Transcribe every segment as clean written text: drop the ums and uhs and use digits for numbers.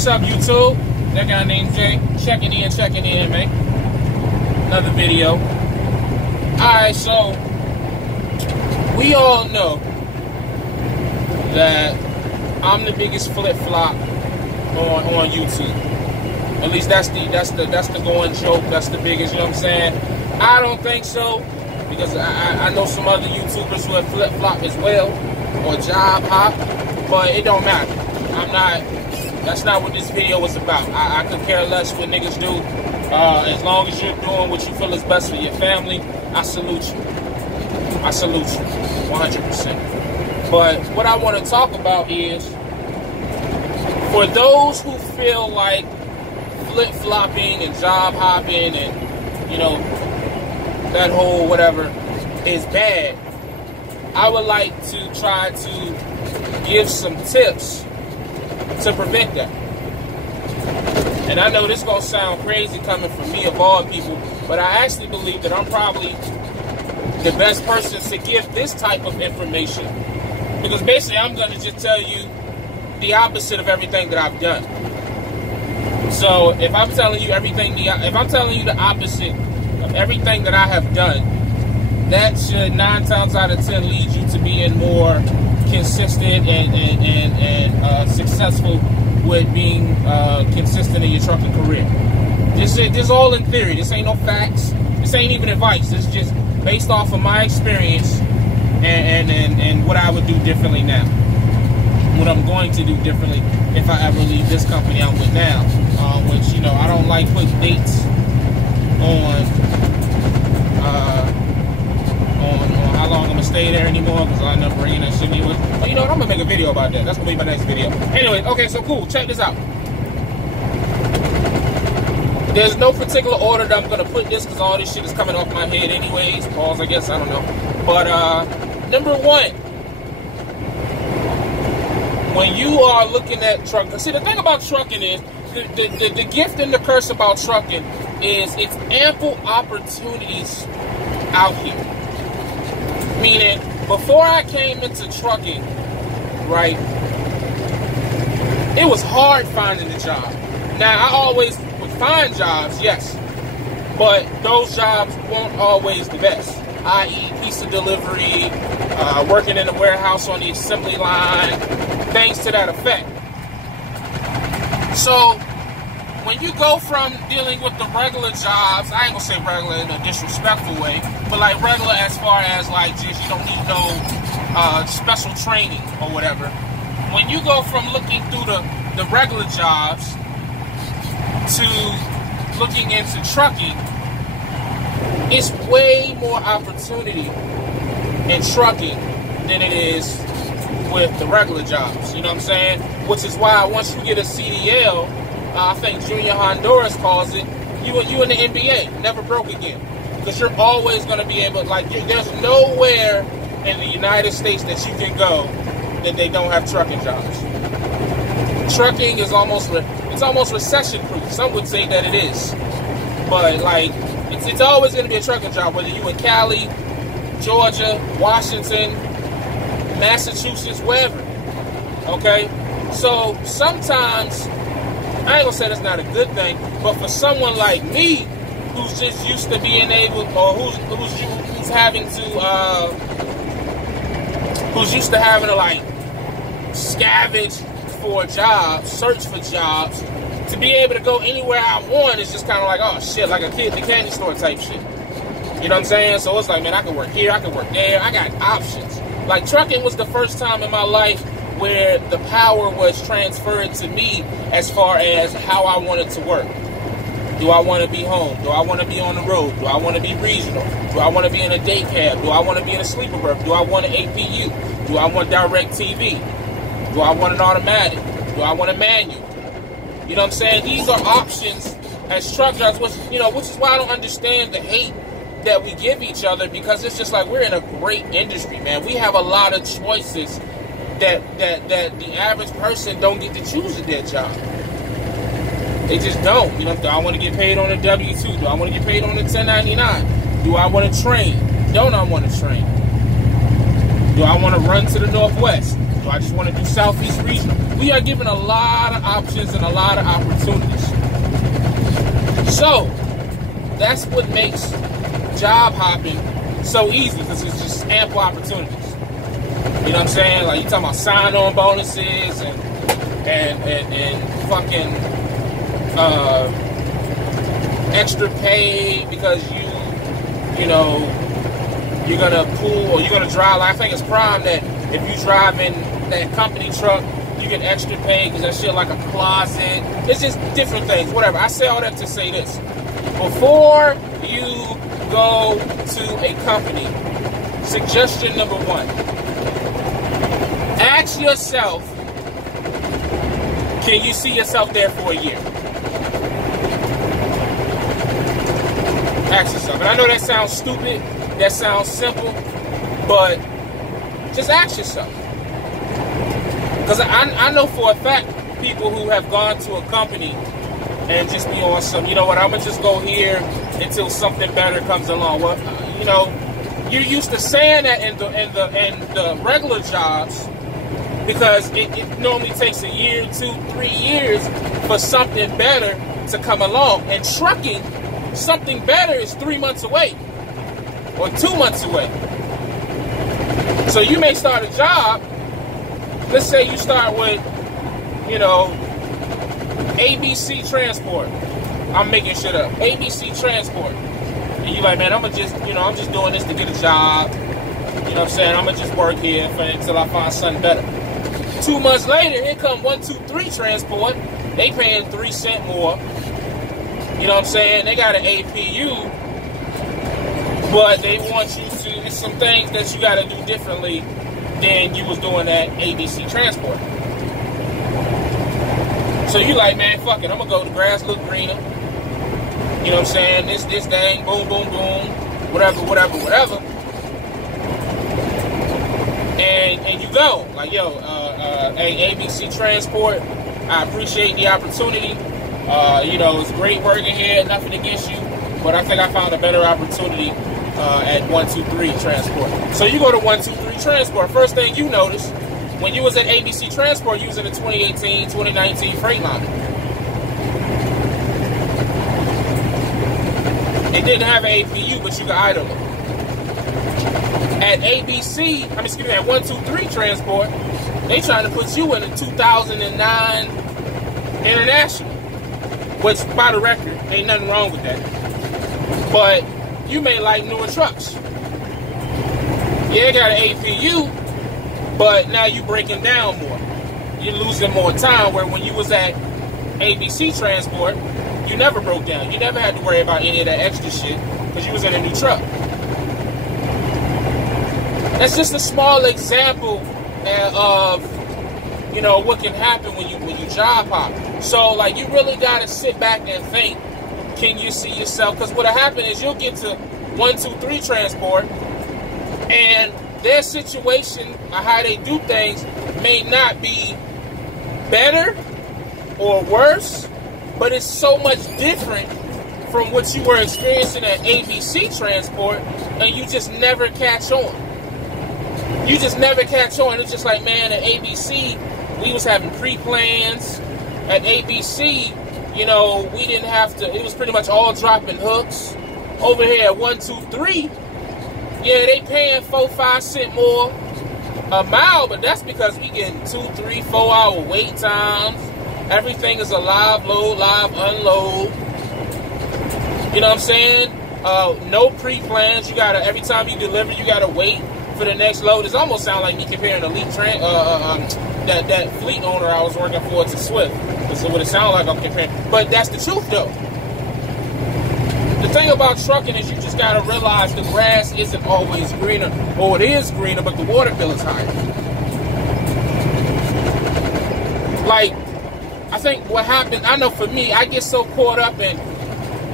What's up, YouTube? That guy named Jay. Checking in, man. Another video. Alright, so we all know that I'm the biggest flip-flop on YouTube. At least that's the going joke. That's the biggest, you know what I'm saying? I don't think so, because I know some other YouTubers who have flip-flop as well, or job hop, but it don't matter. That's not what this video was about. I could care less what niggas do. As long as you're doing what you feel is best for your family, I salute you. I salute you, 100%. But what I want to talk about is, for those who feel like flip-flopping and job hopping and, you know, that whole whatever is bad, I would like to try to give some tips to prevent that. And I know this gonna sound crazy coming from me of all people, but I actually believe that I'm probably the best person to give this type of information, because basically I'm gonna just tell you the opposite of everything that I've done. So if I'm telling you if I'm telling you the opposite of everything that I have done, that should 9 times out of 10 lead you to being more consistent and successful with being consistent in your trucking career. This all in theory. This ain't no facts. This ain't even advice. This is just based off of my experience and what I would do differently now. What I'm going to do differently if I ever leave this company I'm with now. Which, you know, I don't like putting dates on how long I'm gonna stay there anymore, because I never bringing that shit anyway. But you know what, I'm gonna make a video about that. That's gonna be my next video. Anyway, okay, so cool, check this out. There's no particular order that I'm gonna put this, because all this shit is coming off my head anyways. Pause, I guess, I don't know. But number one, when you are looking at trucking, see, the thing about trucking is, the gift and the curse about trucking is it's ample opportunities out here. Meaning, before I came into trucking, right, it was hard finding a job. Now, I always would find jobs, yes, but those jobs weren't always the best. I.e., pizza delivery, working in a warehouse on the assembly line, things to that effect. So, when you go from dealing with the regular jobs, I ain't gonna say regular in a disrespectful way, but like regular as far as like just you don't need no special training or whatever. When you go from looking through the regular jobs to looking into trucking, it's way more opportunity in trucking than it is with the regular jobs. You know what I'm saying? Which is why once you get a CDL, I think Junior Honduras calls it, you in the NBA, never broke again. Because you're always going to be able, like, there's nowhere in the United States that you can go that they don't have trucking jobs. Trucking is almost recession-proof. Some would say that it is. But, like, it's always going to be a trucking job, whether you in Cali, Georgia, Washington, Massachusetts, wherever. Okay? So, sometimes, I ain't gonna say that's not a good thing, but for someone like me, who's just used to being able, or who's used to having to like scavenge for jobs, search for jobs, to be able to go anywhere I want is just kind of like, oh shit, like a kid in the candy store type shit. You know what I'm saying? So it's like, man, I can work here, I can work there, I got options. Like, trucking was the first time in my life where the power was transferred to me as far as how I wanted to work. Do I want to be home? Do I want to be on the road? Do I want to be regional? Do I want to be in a day cab? Do I want to be in a sleeper berth? Do I want an APU? Do I want direct TV? Do I want an automatic? Do I want a manual? You know what I'm saying? These are options as truck drivers, which is why I don't understand the hate that we give each other, because it's just like, we're in a great industry, man. We have a lot of choices that the average person don't get to choose at their job. They just don't. You know, do I want to get paid on a W-2? Do I want to get paid on a 1099? Do I want to train? Don't I want to train? Do I want to run to the Northwest? Do I just want to do Southeast Regional. We are given a lot of options and a lot of opportunities. So that's what makes job hopping so easy, because it's just ample opportunities. You know what I'm saying? Like, you talking about sign-on bonuses and fucking extra pay because you know, you're gonna pull or you're gonna drive. I think it's prime that if you drive in that company truck, you get extra pay because that shit like a closet. It's just different things, whatever. I say all that to say this. Before you go to a company, suggestion number one, ask yourself, can you see yourself there for a year? Ask yourself. And I know that sounds stupid, that sounds simple, but just ask yourself. Because I know for a fact people who have gone to a company and just be on some, you know what, I'm going to just go here until something better comes along. Well, you know, you're used to saying that in the regular jobs, because it normally takes a year, 2, 3 years for something better to come along. And trucking, something better is 3 months away or 2 months away. So you may start a job, let's say you start with, you know, ABC Transport. I'm making shit up. ABC Transport. And you're like, man, I'm just doing this to get a job. You know what I'm saying? I'm going to just work here until I find something better. 2 months later, here come 123 Transport. They paying 3 cents more. You know what I'm saying? They got an APU, but they want you to, there's some things that you got to do differently than you was doing at ABC Transport. So you like, man, fuck it, I'm going to go, the grass look greener. You know what I'm saying? This thing, boom, boom, boom, whatever. And you go, like, yo, hey, ABC Transport, I appreciate the opportunity. You know, it's great working here, nothing against you, but I think I found a better opportunity at 123 Transport. So you go to 123 Transport. First thing you notice, when you was at ABC Transport, you was in the 2018, 2019 Freightliner. It didn't have an APU, but you could idle it. At at 123 Transport, they trying to put you in the 2009 International. Which, by the record, ain't nothing wrong with that. But you may like newer trucks. Yeah, it got an APU, but now you breaking down more. You're losing more time, where when you was at ABC Transport, you never broke down. You never had to worry about any of that extra shit because you was in a new truck. That's just a small example of, you know, what can happen when you job hop. So, like, you really got to sit back and think, can you see yourself? Because what'll happen is you'll get to 123 Transport, and their situation, or how they do things, may not be better or worse, but it's so much different from what you were experiencing at ABC Transport, and you just never catch on. You just never catch on. It's just like, man, at ABC, we was having pre-plans. At ABC, you know, we didn't have to, it was pretty much all dropping hooks. Over here at 123, yeah, they paying 4-5 cents more a mile, but that's because we getting 2, 3, 4 hour wait times. Everything is a live load, live unload. You know what I'm saying? No pre-plans. You gotta, every time you deliver, you gotta wait for the next load. It almost sounds like me comparing that fleet owner I was working for to Swift. That's what it sounds like I'm comparing. But that's the truth, though. The thing about trucking is you just gotta realize the grass isn't always greener, or it is greener, but the water bill is higher. Like, I think what happened, I know for me, I get so caught up in,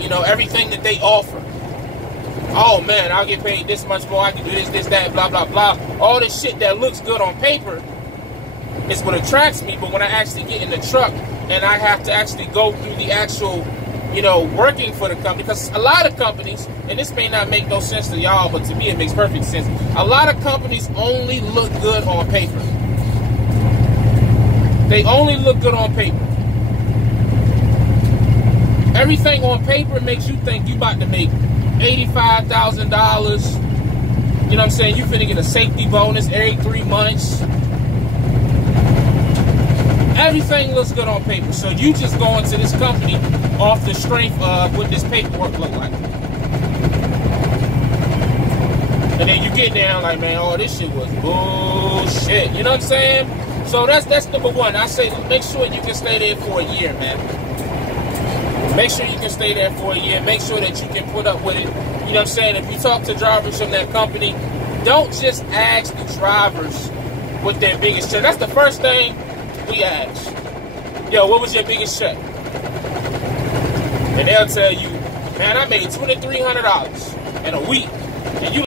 you know, everything that they offer. Oh man, I'll get paid this much more, I can do this, that, blah, blah, blah. All this shit that looks good on paper is what attracts me, but when I actually get in the truck and I have to actually go through the actual, you know, working for the company, because a lot of companies, and this may not make no sense to y'all, but to me it makes perfect sense. A lot of companies only look good on paper. They only look good on paper. Everything on paper makes you think you about to make $85,000. You know what I'm saying? You finna get a safety bonus every 3 months. Everything looks good on paper. So you just go into this company off the strength of what this paperwork look like. And then you get down like, man, oh, this shit was bullshit. You know what I'm saying? So that's number one. I say make sure you can stay there for a year, man. Make sure you can stay there for a year. Make sure that you can put up with it. You know what I'm saying? If you talk to drivers from that company, don't just ask the drivers what their biggest check. That's the first thing we ask. Yo, what was your biggest check? And they'll tell you, man, I made $2,300 in a week. And you